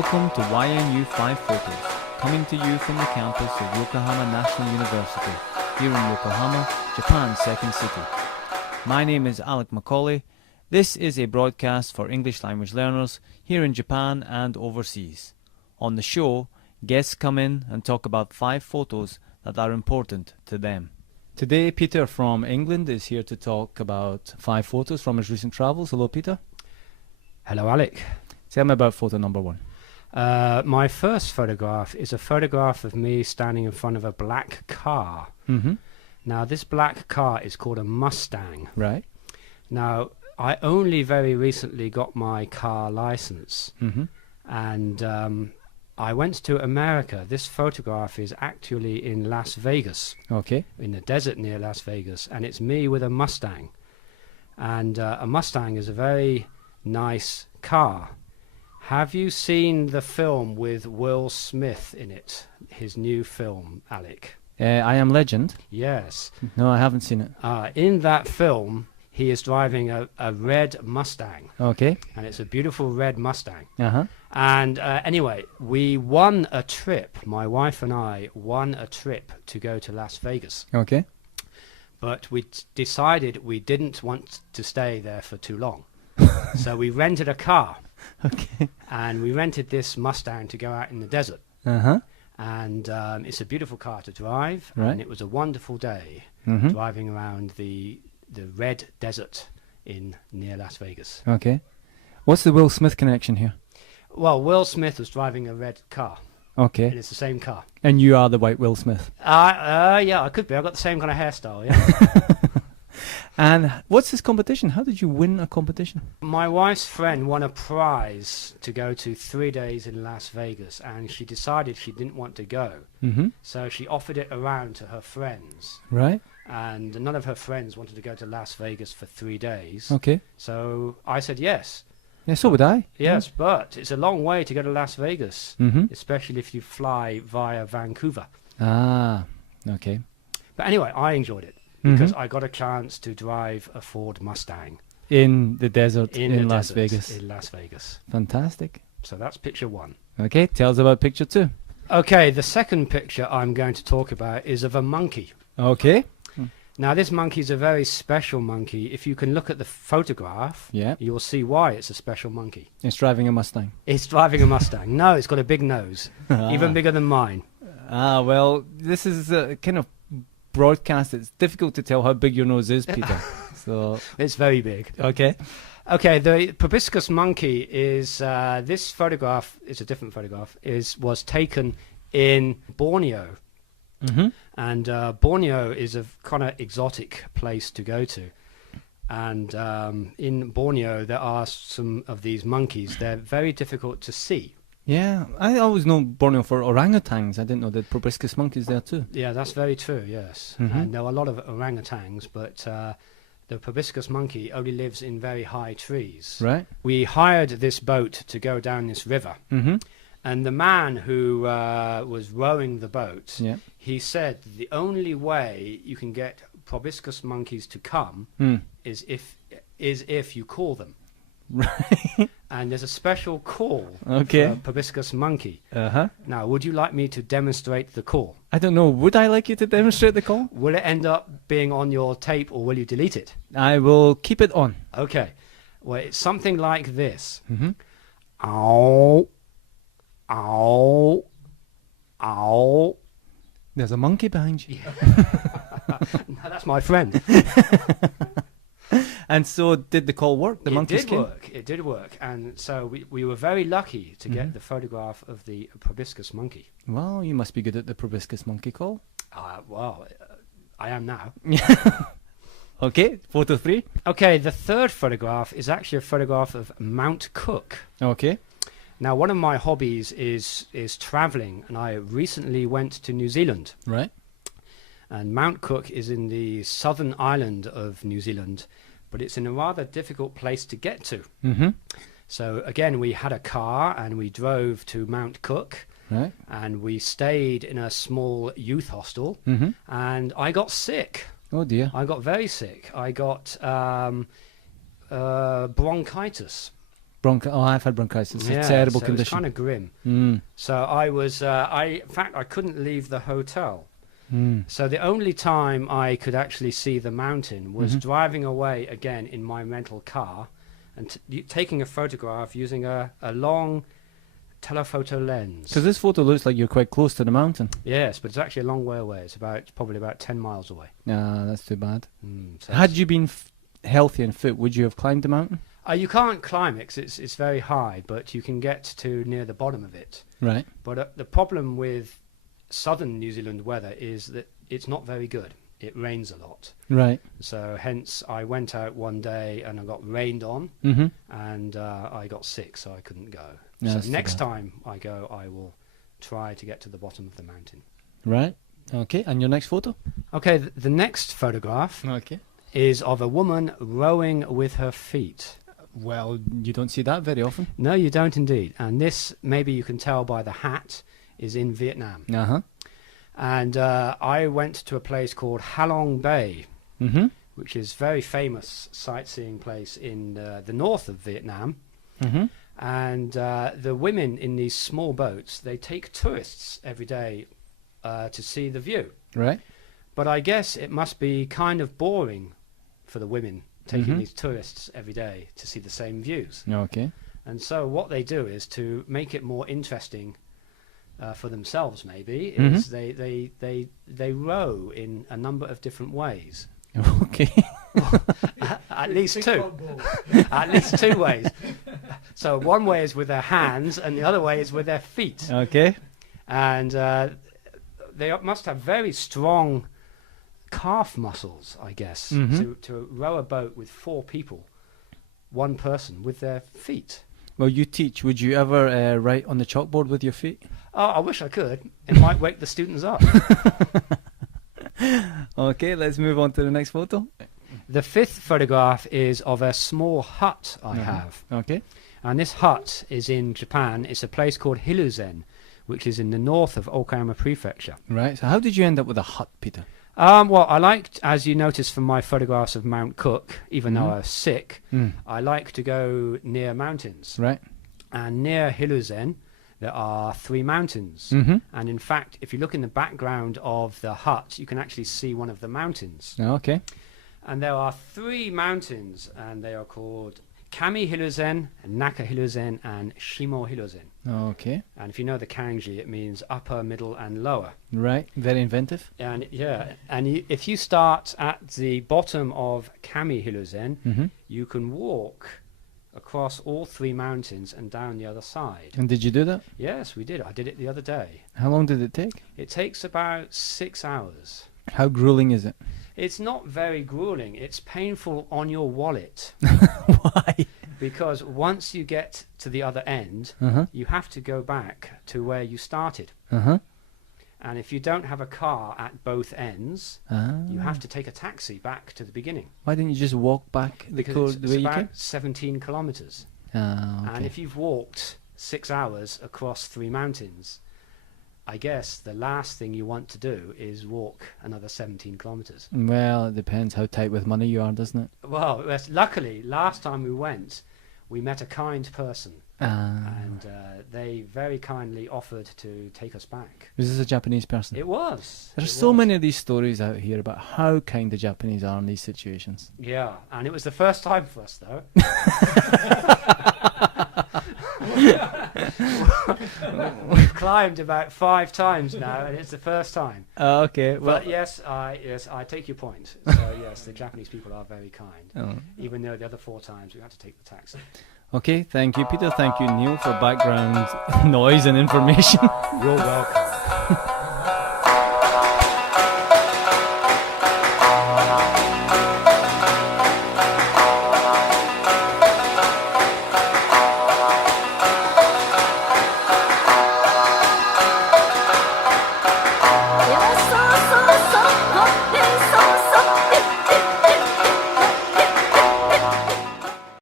Welcome to YNU 5 Photos, coming to you from the campus of Yokohama National University, here in Yokohama, Japan's second city. My name is Alec Macaulay. This is a broadcast for English language learners here in Japan and overseas. On the show, guests come in and talk about 5 photos that are important to them. Today, Peter from England is here to talk about 5 photos from his recent travels. Hello, Peter. Hello, Alec. Tell me about photo number 1. My first photograph is a photograph of me standing in front of a black car. Mm-hmm. Now, this black car is called a Mustang. Right. Now, I only very recently got my car license, Mm-hmm. and I went to America. This photograph is actually in Las Vegas, Okay. in the desert near Las Vegas, and it's me with a Mustang. And a Mustang is a very nice car. Have you seen the film with Will Smith in it? His new film, Alec? I Am Legend. Yes. No, I haven't seen it. In that film, he is driving a red Mustang, Okay. and it's a beautiful red Mustang. Uh-huh. And anyway, we won a trip. My wife and I won a trip to go to Las Vegas. Okay. But we decided we didn't want to stay there for too long. So we rented a car, Okay. and we rented this Mustang to go out in the desert. Uh-huh. And it's a beautiful car to drive, Right. and it was a wonderful day Mm-hmm. driving around the red desert near Las Vegas. Okay. What's the Will Smith connection here? Well, Will Smith was driving a red car, Okay. and it's the same car. And you are the white Will Smith. Yeah, I could be. I've got the same kind of hairstyle, yeah. And what's this competition? How did you win a competition? My wife's friend won a prize to go to 3 days in Las Vegas, and she decided she didn't want to go. Mm-hmm. So she offered it around to her friends, Right. and none of her friends wanted to go to Las Vegas for 3 days. Okay. So I said yes. Yeah, so would I. Yes, but it's a long way to go to Las Vegas, Mm-hmm. especially if you fly via Vancouver. Ah, okay. But anyway, I enjoyed it because I got a chance to drive a Ford Mustang In the desert in the Las desert Vegas. In Las Vegas. Fantastic. So that's picture 1. Okay, tell us about picture 2. Okay, the second picture I'm going to talk about is of a monkey. Okay. Now, this monkey is a very special monkey. If you can look at the photograph, Yeah. you'll see why it's a special monkey. It's driving a Mustang. It's driving a Mustang. No, it's got a big nose, even bigger than mine. Ah, well, this is a kind of broadcast. It's difficult to tell how big your nose is, Peter. So, It's very big. okay. Okay, the proboscis monkey is this photograph is a different photograph. Was taken in Borneo, Mm-hmm. and Borneo is a kind of exotic place to go to. And in Borneo, there are some of these monkeys. They're very difficult to see. Yeah, I always know Borneo for orangutans. I didn't know that proboscis monkeys there too. Yeah, that's very true. Yes, Mhm. and there are a lot of orangutans, but the proboscis monkey only lives in very high trees. Right? We hired this boat to go down this river. Mm-hmm. And the man who was rowing the boat, Yeah. he said the only way you can get proboscis monkeys to come Mm. is if you call them. Right. And there's a special call Okay. for a proboscis monkey. Uh-huh. Now, would you like me to demonstrate the call? I don't know. Would I like you to demonstrate the call? Will it end up being on your tape, or will you delete it? I will keep it on. Okay. Well, it's something like this. Mm-hmm. Ow. Ow. Ow. There's a monkey behind you. No, that's my friend. And so did the call work? The monkeys came? It did work. And so we were very lucky to Mhm. get the photograph of the proboscis monkey. Well, you must be good at the proboscis monkey call. Well, I am now. Okay, photo 3. Okay, the third photograph is actually a photograph of Mount Cook. Okay. Now, one of my hobbies is traveling, and I recently went to New Zealand. Right. And Mount Cook is in the southern island of New Zealand, but it's in a rather difficult place to get to. Mm-hmm. So again, we had a car and we drove to Mount Cook, Right. and we stayed in a small youth hostel, Mm-hmm. and I got sick. Oh dear. I got very sick. I got bronchitis. Oh, I've had bronchitis. It's Yeah, a terrible so condition. It was kind of grim. Mm. So I was, in fact, I couldn't leave the hotel. Mm. So the only time I could actually see the mountain was Mhm. driving away again in my rental car and taking a photograph using a long telephoto lens. Because this photo looks like you're quite close to the mountain. Yes, but it's actually a long way away. It's probably about 10 miles away. Ah, that's too bad. So Had you been healthy and fit, would you have climbed the mountain? you can't climb it 'cause it's very high, but you can get to near the bottom of it. Right. But the problem with southern New Zealand weather is that it's not very good. It rains a lot. Right. So hence I went out one day and I got rained on Mm-hmm. and I got sick, so I couldn't go. Yeah, that's So too next bad. time I go, I will try to get to the bottom of the mountain. Right. Okay. And your next photo? Okay, the next photograph Okay. is of a woman rowing with her feet. Well, you don't see that very often. No, you don't indeed. And this, maybe you can tell by the hat, is in Vietnam. Uh-huh. And I went to a place called Halong Bay, Mm-hmm. which is a very famous sightseeing place in the north of Vietnam. Mm-hmm. And the women in these small boats, they take tourists every day to see the view. Right. But I guess it must be kind of boring for the women taking Mhm. these tourists every day to see the same views. Okay. And so what they do is to make it more interesting for themselves, maybe, Mhm. is they row in a number of different ways. Okay. At least two. At least two ways. So one way is with their hands and the other way is with their feet. Okay. And they must have very strong calf muscles, I guess, Mhm. to row a boat with four people, one person with their feet. Well, you teach. Would you ever write on the chalkboard with your feet? Oh, I wish I could. It might wake the students up. Okay, let's move on to the next photo. The fifth photograph is of a small hut I Mhm. have. Okay. And this hut is in Japan. It's a place called Hiruzen, which is in the north of Okayama Prefecture. Right. So how did you end up with a hut, Peter? Well, I liked, as you noticed from my photographs of Mount Cook, even though Mhm. I was sick, Mm. I like to go near mountains. Right. And near Hiruzen, there are three mountains. Mm-hmm. And in fact, if you look in the background of the hut, you can actually see one of the mountains. Okay. And there are three mountains, and they are called Kami Hiruzen, Naka Hiruzen, and Shimo Hiruzen. Okay. And if you know the kanji, it means upper, middle, and lower. Right. Very inventive. And yeah, and if you start at the bottom of Kami Hiruzen, Mm-hmm. you can walk across all three mountains and down the other side. And did you do that? Yes, we did. I did it the other day. How long did it take? It takes about 6 hours. How grueling is it? It's not very grueling. It's painful on your wallet Why? because once you get to the other end, Uh-huh. you have to go back to where you started. Uh-huh. And if you don't have a car at both ends, Ah. you have to take a taxi back to the beginning. Why didn't you just walk back the Because way it's you came? about 17 kilometers. Ah, okay. And if you've walked 6 hours across three mountains, I guess the last thing you want to do is walk another 17 kilometers. Well, it depends how tight with money you are, doesn't it? Well, luckily, last time we went, we met a kind person, Ah. and they very kindly offered to take us back. Was this a Japanese person? It was. There's it so was. many of these stories out here about how kind the Japanese are in these situations. Yeah, and it was the first time for us, though. We've climbed about 5 times now, and it's the first time. Okay. Well, But yes, I take your point. So yes, the Japanese people are very kind, oh. even though the other 4 times we had to take the taxi. Okay, thank you, Peter. Thank you, Neil, for background noise and information. You're welcome.